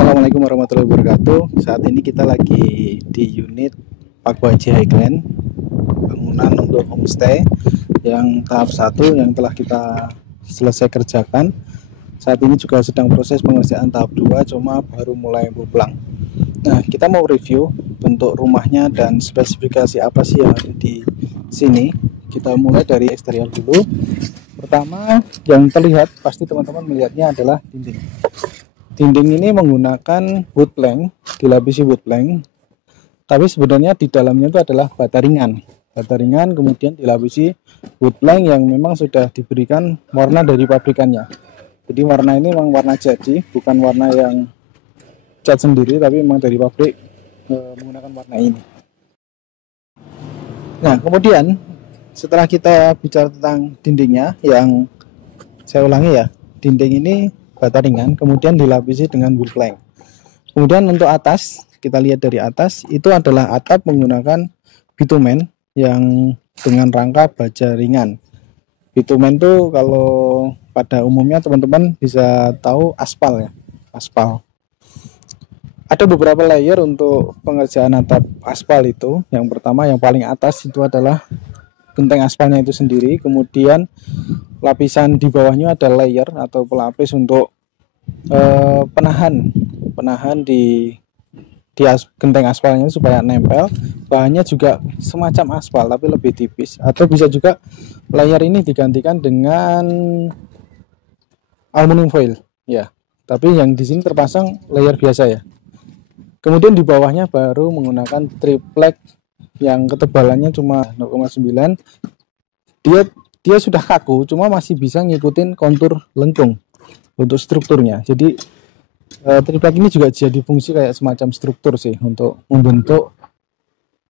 Assalamualaikum warahmatullahi wabarakatuh. Saat ini kita lagi di unit Pak Haji Highland, bangunan untuk homestay yang tahap 1 yang telah kita selesai kerjakan. Saat ini juga sedang proses pengerjaan tahap 2, cuma baru mulai pulang. Nah, kita mau review bentuk rumahnya dan spesifikasi apa sih yang ada di sini. Kita mulai dari eksterior dulu. Pertama, yang terlihat pasti teman-teman melihatnya adalah dinding. Dinding ini menggunakan wood plank, dilapisi wood plank, tapi sebenarnya di dalamnya itu adalah bata ringan. Bata ringan kemudian dilapisi wood plank yang memang sudah diberikan warna dari pabrikannya. Jadi warna ini memang warna jadi, bukan warna yang cat sendiri, tapi memang dari pabrik menggunakan warna ini. Nah, kemudian setelah kita bicara tentang dindingnya, yang saya ulangi ya, dinding ini bata ringan, kemudian dilapisi dengan wood plank. Kemudian untuk atas, kita lihat dari atas, itu adalah atap menggunakan bitumen yang dengan rangka baja ringan. Bitumen itu kalau pada umumnya teman-teman bisa tahu aspal ya, aspal. Ada beberapa layer untuk pengerjaan atap aspal itu. Yang pertama, yang paling atas itu adalah genteng aspalnya itu sendiri, kemudian lapisan di bawahnya ada layer atau pelapis untuk penahan di genteng aspalnya supaya nempel. Bahannya juga semacam aspal tapi lebih tipis, atau bisa juga layer ini digantikan dengan aluminium foil ya, tapi yang di sini terpasang layer biasa ya. Kemudian di bawahnya baru menggunakan triplek yang ketebalannya cuma 0,9. Dia sudah kaku, cuma masih bisa ngikutin kontur lengkung untuk strukturnya. Jadi triplek ini juga jadi fungsi kayak semacam struktur sih untuk membentuk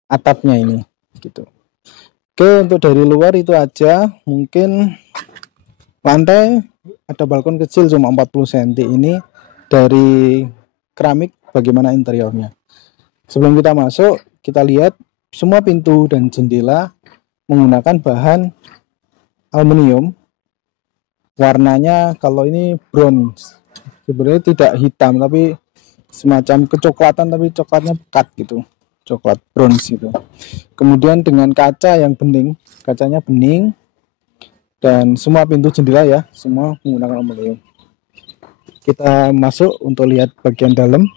atapnya ini gitu. Oke, untuk dari luar itu aja. Mungkin lantai ada balkon kecil cuma 40 cm ini dari keramik. Bagaimana interiornya? Sebelum kita masuk, kita lihat semua pintu dan jendela menggunakan bahan aluminium. Warnanya kalau ini bronze, sebenarnya tidak hitam tapi semacam kecoklatan, tapi coklatnya pekat gitu, coklat bronze itu. Kemudian dengan kaca yang bening, kacanya bening, dan semua pintu jendela ya semua menggunakan aluminium. Kita masuk untuk lihat bagian dalam.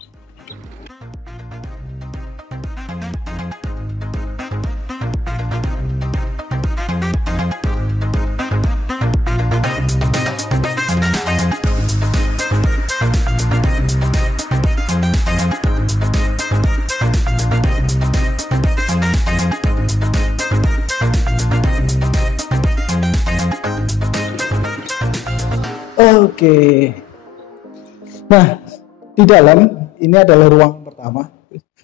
Oke. Nah, di dalam ini adalah ruang pertama.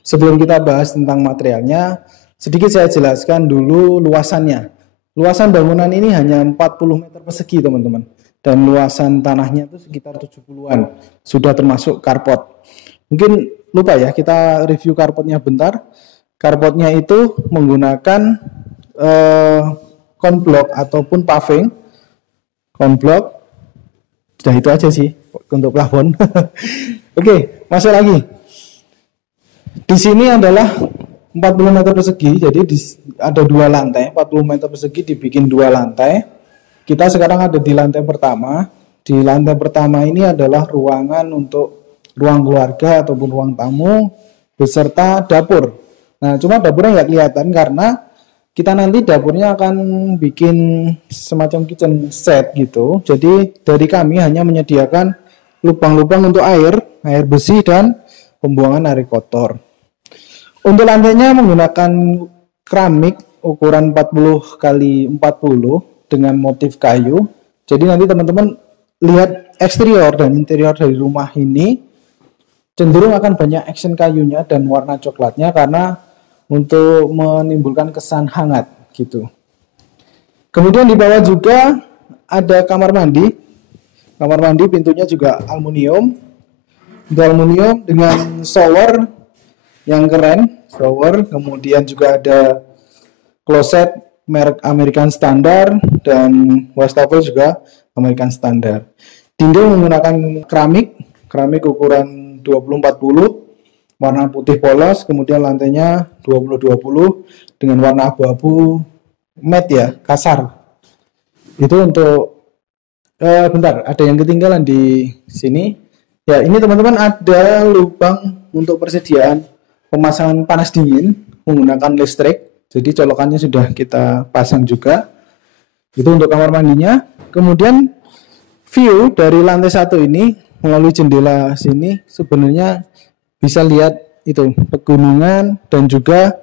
Sebelum kita bahas tentang materialnya, sedikit saya jelaskan dulu luasannya. Luasan bangunan ini hanya 40 meter persegi, teman-teman. Dan luasan tanahnya itu sekitar 70-an. Sudah termasuk carport. Mungkin lupa ya, kita review carportnya bentar. Carportnya itu menggunakan konblok ataupun paving. Konblok. Sudah itu aja sih untuk plafon. Oke, masuk lagi. Di sini adalah 40 meter persegi, jadi ada 2 lantai, 40 meter persegi dibikin 2 lantai. Kita sekarang ada di lantai pertama. Di lantai pertama ini adalah ruangan untuk ruang keluarga ataupun ruang tamu beserta dapur. Nah, cuma dapurnya nggak kelihatan karena kita nanti dapurnya akan bikin semacam kitchen set gitu. Jadi dari kami hanya menyediakan lubang-lubang untuk air bersih dan pembuangan air kotor. Untuk lantainya menggunakan keramik ukuran 40 x 40 dengan motif kayu. Jadi nanti teman-teman lihat eksterior dan interior dari rumah ini cenderung akan banyak action kayunya dan warna coklatnya karena untuk menimbulkan kesan hangat gitu. Kemudian di bawah juga ada kamar mandi. Kamar mandi pintunya juga aluminium. Itu aluminium dengan shower yang keren, shower. Kemudian juga ada kloset merek American Standard dan wastafel juga American Standard. Dinding menggunakan keramik ukuran 2040 warna putih polos, kemudian lantainya 2020 dengan warna abu-abu matte ya, kasar. Itu untuk bentar, ada yang ketinggalan di sini. Ya, ini teman-teman ada lubang untuk persediaan pemasangan panas dingin menggunakan listrik. Jadi colokannya sudah kita pasang juga. Itu untuk kamar mandinya. Kemudian view dari lantai 1 ini melalui jendela sini sebenarnya bisa lihat itu pegunungan dan juga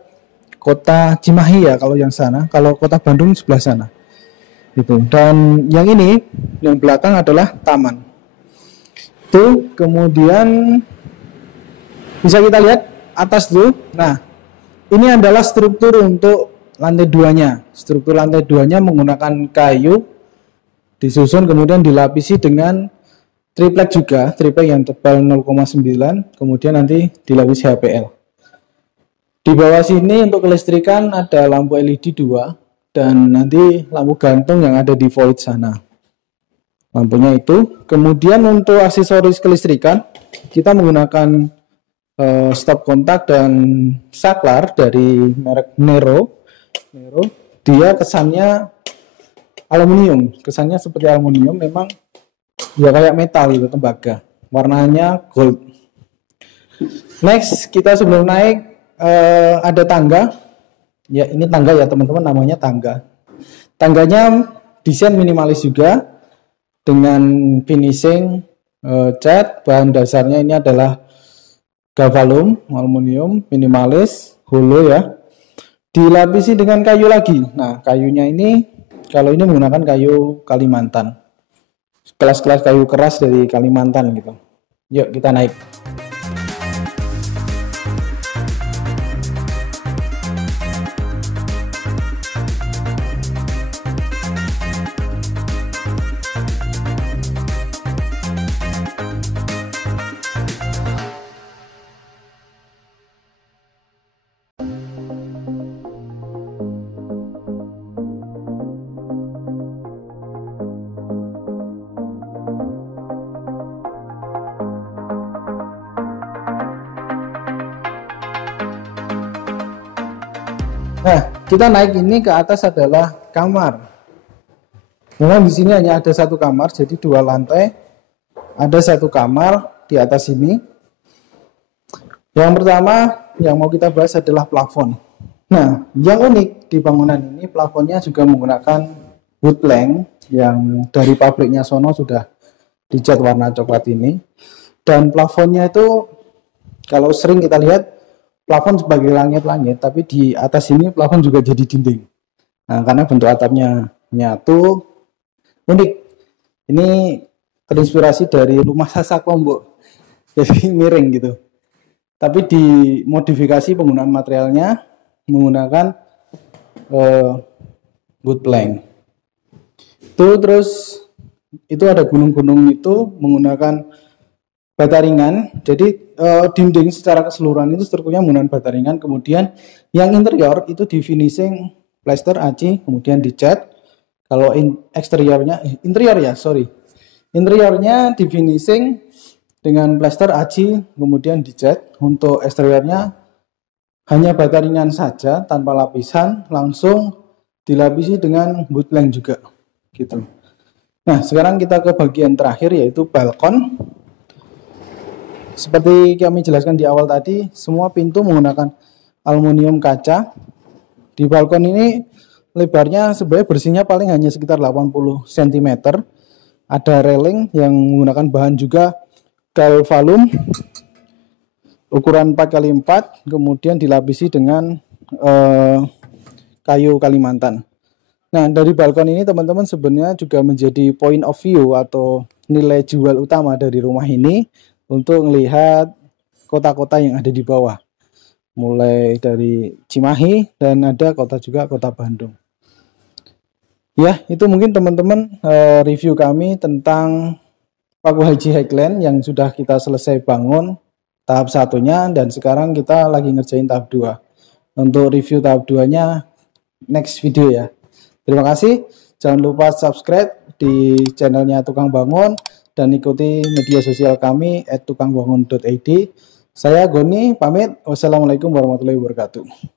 kota Cimahi ya kalau yang sana. Kalau kota Bandung sebelah sana. Itu. Dan yang ini yang belakang adalah taman. Itu kemudian bisa kita lihat atas dulu. Nah, ini adalah struktur untuk lantai 2-nya. Struktur lantai 2-nya menggunakan kayu disusun kemudian dilapisi dengan triplek juga, triplek yang tebal 0,9, kemudian nanti dilapisi HPL. Di bawah sini untuk kelistrikan ada lampu LED 2 dan nanti lampu gantung yang ada di void sana. Lampunya itu. Kemudian untuk aksesoris kelistrikan kita menggunakan stop kontak dan saklar dari merek Nero. Dia kesannya aluminium, kesannya seperti aluminium, memang ya kayak metal gitu, tembaga. Warnanya gold. Next, kita sebelum naik ada tangga. Ya, ini tangga ya teman-teman, namanya tangga. Tangganya desain minimalis juga dengan finishing cat. Bahan dasarnya ini adalah Gavalum, aluminium, minimalis, holo ya. Dilapisi dengan kayu lagi. Nah, kayunya ini, kalau ini menggunakan kayu Kalimantan. Kelas-kelas kayu keras dari Kalimantan gitu. Yuk kita naik. Nah, kita naik ini ke atas adalah kamar. Memang di sini hanya ada satu kamar, jadi 2 lantai. Ada satu kamar di atas ini. Yang pertama yang mau kita bahas adalah plafon. Nah, yang unik di bangunan ini plafonnya juga menggunakan wood plank yang dari pabriknya sono sudah dicat warna coklat ini. Dan plafonnya itu kalau sering kita lihat plafon sebagai langit-langit, tapi di atas ini plafon juga jadi dinding. Nah, karena bentuk atapnya nyatu, unik. Ini terinspirasi dari rumah Sasak Lombok, jadi miring gitu. Tapi dimodifikasi penggunaan materialnya menggunakan wood plank. Terus itu ada gunung-gunung itu menggunakan bata ringan. Jadi dinding secara keseluruhan itu strukturnya menggunakan bata ringan. Kemudian yang interior itu di finishing plaster aci, kemudian dicat. Kalau interiornya di finishing dengan plaster aci, kemudian dicat. Untuk eksteriornya hanya bata ringan saja tanpa lapisan, langsung dilapisi dengan wood plank juga gitu. Nah, sekarang kita ke bagian terakhir yaitu balkon. Seperti kami jelaskan di awal tadi, semua pintu menggunakan aluminium kaca. Di balkon ini lebarnya sebenarnya bersihnya paling hanya sekitar 80 cm. Ada railing yang menggunakan bahan juga Galvalum ukuran 4x4, kemudian dilapisi dengan kayu Kalimantan. Nah, dari balkon ini teman-teman sebenarnya juga menjadi point of view atau nilai jual utama dari rumah ini untuk melihat kota-kota yang ada di bawah. Mulai dari Cimahi dan ada kota juga kota Bandung. Ya, itu mungkin teman-teman review kami tentang Paku Haji Highland yang sudah kita selesai bangun tahap 1-nya dan sekarang kita lagi ngerjain tahap 2. Untuk review tahap 2-nya next video ya. Terima kasih. Jangan lupa subscribe di channelnya Tukang Bangun dan ikuti media sosial kami @tukangbangun.id. Saya Goni pamit. Wassalamualaikum warahmatullahi wabarakatuh.